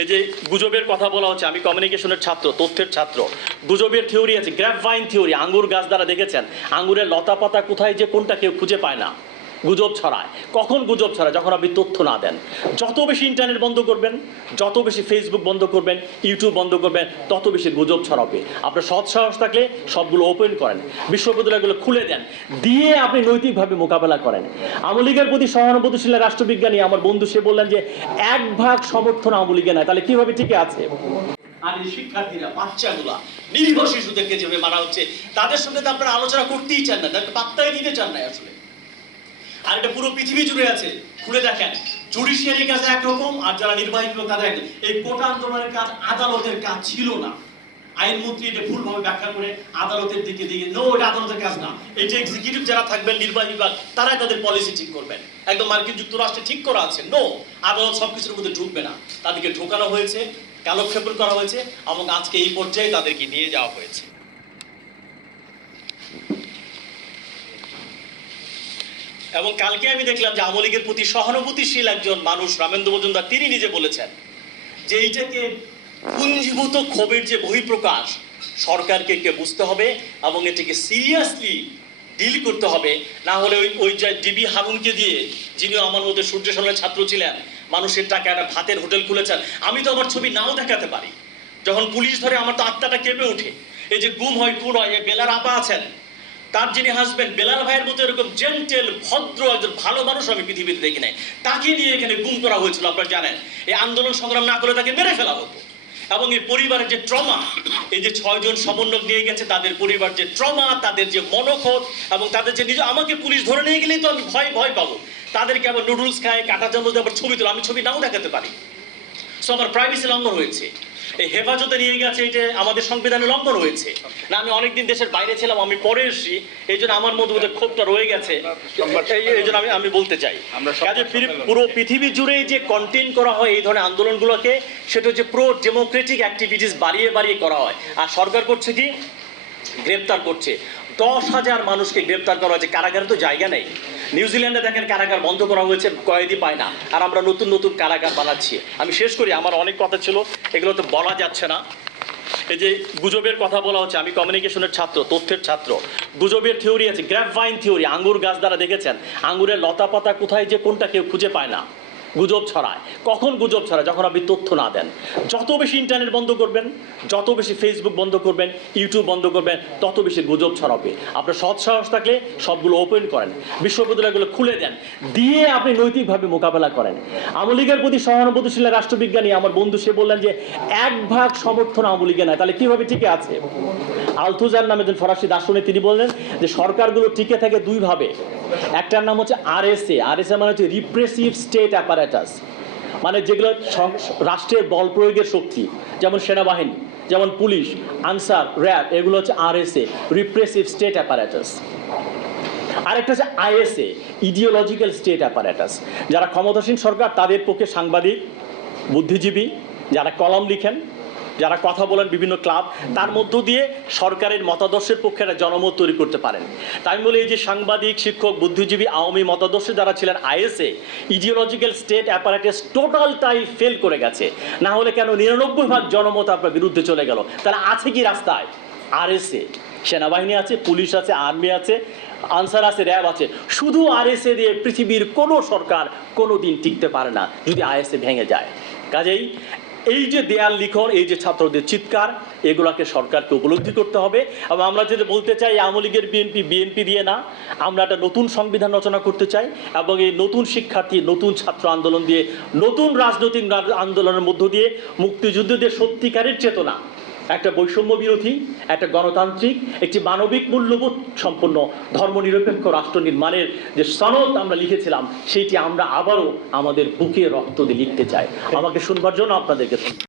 এই যে গুজবের কথা বলা হচ্ছে, আমি কমিউনিকেশনের ছাত্র, তথ্যের ছাত্র। গুজবের থিওরি আছে, গ্র্যাপভাইন থিওরি। আঙ্গুর গাছ দ্বারা দেখেছেন আঙ্গুরের লতা পাতা কোথায় যে কোনটা কেউ খুঁজে পায় না। গুজব ছড়ায়। কখন গুজব ছড়ায়? যখন আপনি তথ্য না দেন। যত বেশি ইন্টারনেট বন্ধ করবেন, যত বেশি ফেসবুক বন্ধ করবেন, ইউটিউব বন্ধ করবেন, তত বেশি গুজব ছড়াবে। আপনার সৎ সাহস থাকলে সবগুলো ওপেন করেন, বিশ্ববিদ্যালয়গুলো খুলে দেন, দিয়ে আপনি নৈতিকভাবে মোকাবেলা করেন। আওয়ামী লীগের প্রতি সহানুভূতিশীল রাষ্ট্রবিজ্ঞানী আমার বন্ধু, সে বললেন যে 1% সমর্থন আওয়ামী লীগে নাই, তাহলে কিভাবে টিকে আছে? আর এই শিক্ষার্থীরা, বাচ্চাগুলা, নিরীহ শিশুদেরকে যেভাবে মারা হচ্ছে, তাদের সঙ্গে তো আপনারা আলোচনা করতেই চান না, তাদেরকে পাত্তাই দিতে চান না আসলে। আর এটা পুরো পৃথিবী জুড়ে আছে, খুলে দেখেন। জুডিশিয়ারির কাছে একরকম, আর যারা নির্বাহী বিভাগ তাদের একরকম। এই কোটা আন্দোলনের কাজ আদালতের কাজ ছিল না। আইনমন্ত্রী এটা ভুলভাবে ব্যাখ্যা করে আদালতের দিকে দিয়ে, নো, এটা আদালতের কাজ না, এটা এক্সিকিউটিভ যারা থাকবেন, নির্বাহী বিভাগ, তারাই তাদের পলিসি ঠিক করবেন। একদম মার্কিন যুক্তরাষ্ট্রে ঠিক করা আছে, নো, আদালত সবকিছুর মধ্যে ঢুকবে না। তাদেরকে ঢোকানো হয়েছে, কালক্ষেপণ করা হয়েছে, এবং আজকে এই পর্যায়ে তাদেরকে নিয়ে যাওয়া হয়েছে। এবং কালকে আমি দেখলাম যে আওয়ামী লীগের প্রতি সহানুভূতিশীল একজন মানুষ, রামেন্দ্র মজুমদার, তিনি নিজে বলেছেন যে এইটাকে পুঞ্জীভূত ক্ষোভের যে বহিঃপ্রকাশ, সরকারকে কে বুঝতে হবে এবং এটাকে সিরিয়াসলি ডিল করতে হবে। না হলে ওই যে ডিবি হারুনকে দিয়ে, যিনি আমার মধ্যে সূর্য সরকারের ছাত্র ছিলেন, মানুষের টাকা একটা ভাতের হোটেল খুলেছেন, আমি তো আমার ছবি নাও দেখাতে পারি। যখন পুলিশ ধরে আমার তো আত্মাটা কেঁপে ওঠে। এই যে গুম হয়, খুন হয়, বেলার আপা আছেন, তার যিনি হাজবেন্ড, বেলাল ভাইয়ের মতো এরকম জেন্টেল, ভদ্র একজন ভালো মানুষ আমি পৃথিবীতে দেখি নাই। তাকে নিয়ে এখানে গুম করা হয়েছিল। আপনারা জানেন, এই আন্দোলন সংগ্রাম না করলে তাকে মেরে ফেলা হতো। এবং এই পরিবারের যে ট্রমা, এই যে 6 জন সমন্বয়ক নিয়ে গেছে, তাদের পরিবার যে ট্রমা, তাদের যে মনোক্ষত, এবং তাদের যে নিজ, আমাকে পুলিশ ধরে নিয়ে গেলেই তো আমি ভয় পাবো। তাদেরকে আবার নুডলস খায়, কাঁটা চামচ আবার ছবি তোলা, আমি ছবি নাও দেখাতে পারি। সো আমার প্রাইভেসি লঙ্ঘন হয়েছে। এই হেফাজতে নিয়ে গেছে, এটা আমাদের সংবিধানে লঙ্ঘন হয়েছে না। আমি অনেকদিন দেশের বাইরে ছিলাম, আমি পরে এসেছি, এই জন্য আমার মধ্যে ক্ষোভটা রয়ে গেছে। এই জন্য আমি বলতে চাই, পুরো পৃথিবী জুড়ে যে কন্টেইন করা হয় এই ধরনের আন্দোলনগুলোকে, সেটা হচ্ছে প্রো ডেমোক্রেটিক অ্যাক্টিভিটিস বাড়িয়ে করা হয়। আর সরকার করছে কি? গ্রেপ্তার করছে। 10,000 মানুষকে গ্রেপ্তার করা হয়েছে, কারাগারে তো জায়গা নেই। নিউজিল্যান্ডে দেখেন কারাগার বন্ধ করা হয়েছে, কয়েদি পায় না, আর আমরা নতুন কারাগার বানাচ্ছি। আমি শেষ করি, আমার অনেক কথা ছিল, এগুলো তো বলা যাচ্ছে না। এই যে গুজবের কথা বলা হচ্ছে, আমি কমিউনিকেশনের ছাত্র, তথ্যের ছাত্র। গুজবের থিওরি আছে, গ্র্যাপভাইন থিওরি। আঙ্গুর গাছ দ্বারা দেখেছেন আঙ্গুরের লতা পাতা কোথায় যে কোনটা কেউ খুঁজে পায় না। গুজব ছড়ায়। কখন গুজব ছড়ায়? যখন আপনি তথ্য না দেন। যত বেশি ইন্টারনেট বন্ধ করবেন, যত বেশি ফেসবুক বন্ধ করবেন, ইউটিউব বন্ধ করবেন, তত বেশি গুজব ছড়াবে। আপনার সৎ সাহস থাকলে সবগুলো ওপেন করেন, বিশ্ববিদ্যালয়গুলো খুলে দেন, দিয়ে আপনি নৈতিকভাবে মোকাবেলা করেন। আওয়ামী লীগের প্রতি সহানুভূতিশীল রাষ্ট্রবিজ্ঞানী আমার বন্ধু, সে বললেন যে 1% সমর্থন আওয়ামী লীগে নাই, তাহলে কিভাবে টিকে আছে? আলথুজার নামে একজন ফরাসি দার্শনিক, তিনি বললেন যে সরকারগুলো টিকে থাকে 2 ভাবে। একটার নাম হচ্ছে আরএসএ। আরএসএ মানে হচ্ছে রিপ্রেসিভ স্টেট অ্যাপারেটাস, মানে যেগুলো রাষ্ট্রের বল প্রয়োগের শক্তি, যেমন সেনাবাহিনী, যেমন পুলিশ, আনসার, র্যাব, এগুলো হচ্ছে আরএসএ, রিপ্রেসিভ স্টেট অ্যাপারেটাস। আরেকটা হচ্ছে আইএসএ, ইডিওলজিক্যাল স্টেট অ্যাপারেটাস। যারা ক্ষমতাসীন সরকার, তাদের পক্ষে সাংবাদিক, বুদ্ধিজীবী, যারা কলম লিখেন, যারা কথা বলেন বিভিন্ন ক্লাব, তার মধ্য দিয়ে সরকারের মতাদর্শের পক্ষে একটা জনমত তৈরি করতে পারেন। তাই আমি বলি, এই যে সাংবাদিক, শিক্ষক, বুদ্ধিজীবী, আওয়ামী মতাদর্শে যারা ছিলেন আইএসএ, ইডিওলজিক্যাল স্টেট অ্যাপারেটাস টোটালটাই ফেল করে গেছে। না হলে কেন 99% জনমত আপনার বিরুদ্ধে চলে গেল? তাহলে আছে কি রাস্তায়? আরএসএ, সেনাবাহিনী আছে, পুলিশ আছে, আর্মি আছে, আনসার আছে, র্যাব আছে। শুধু আরএসএ দিয়ে পৃথিবীর কোনো সরকার কোনো দিন টিকতে পারে না, যদি আইএসএ ভেঙে যায়। কাজেই এই যে দেয়াল লিখন, এই যে ছাত্রদের চিৎকার, এগুলাকে সরকারকে উপলব্ধি করতে হবে। এবং আমরা যেটা বলতে চাই, আওয়ামী লীগের বিএনপি দিয়ে না, আমরা একটা নতুন সংবিধান রচনা করতে চাই, এবং এই নতুন শিক্ষার্থী, নতুন ছাত্র আন্দোলন দিয়ে, নতুন রাজনৈতিক আন্দোলনের মধ্য দিয়ে মুক্তিযুদ্ধদের সত্যিকারের চেতনা, একটা বৈষম্য বিরোধী, একটা গণতান্ত্রিক, একটি মানবিক মূল্যবোধ সম্পন্ন ধর্মনিরপেক্ষ রাষ্ট্র নির্মাণের যে সনদ আমরা লিখেছিলাম, সেইটি আমরা আবারও আমাদের বুকে রক্ত দিয়ে লিখতে চাই। আমাকে শুনবার জন্য আপনাদেরকে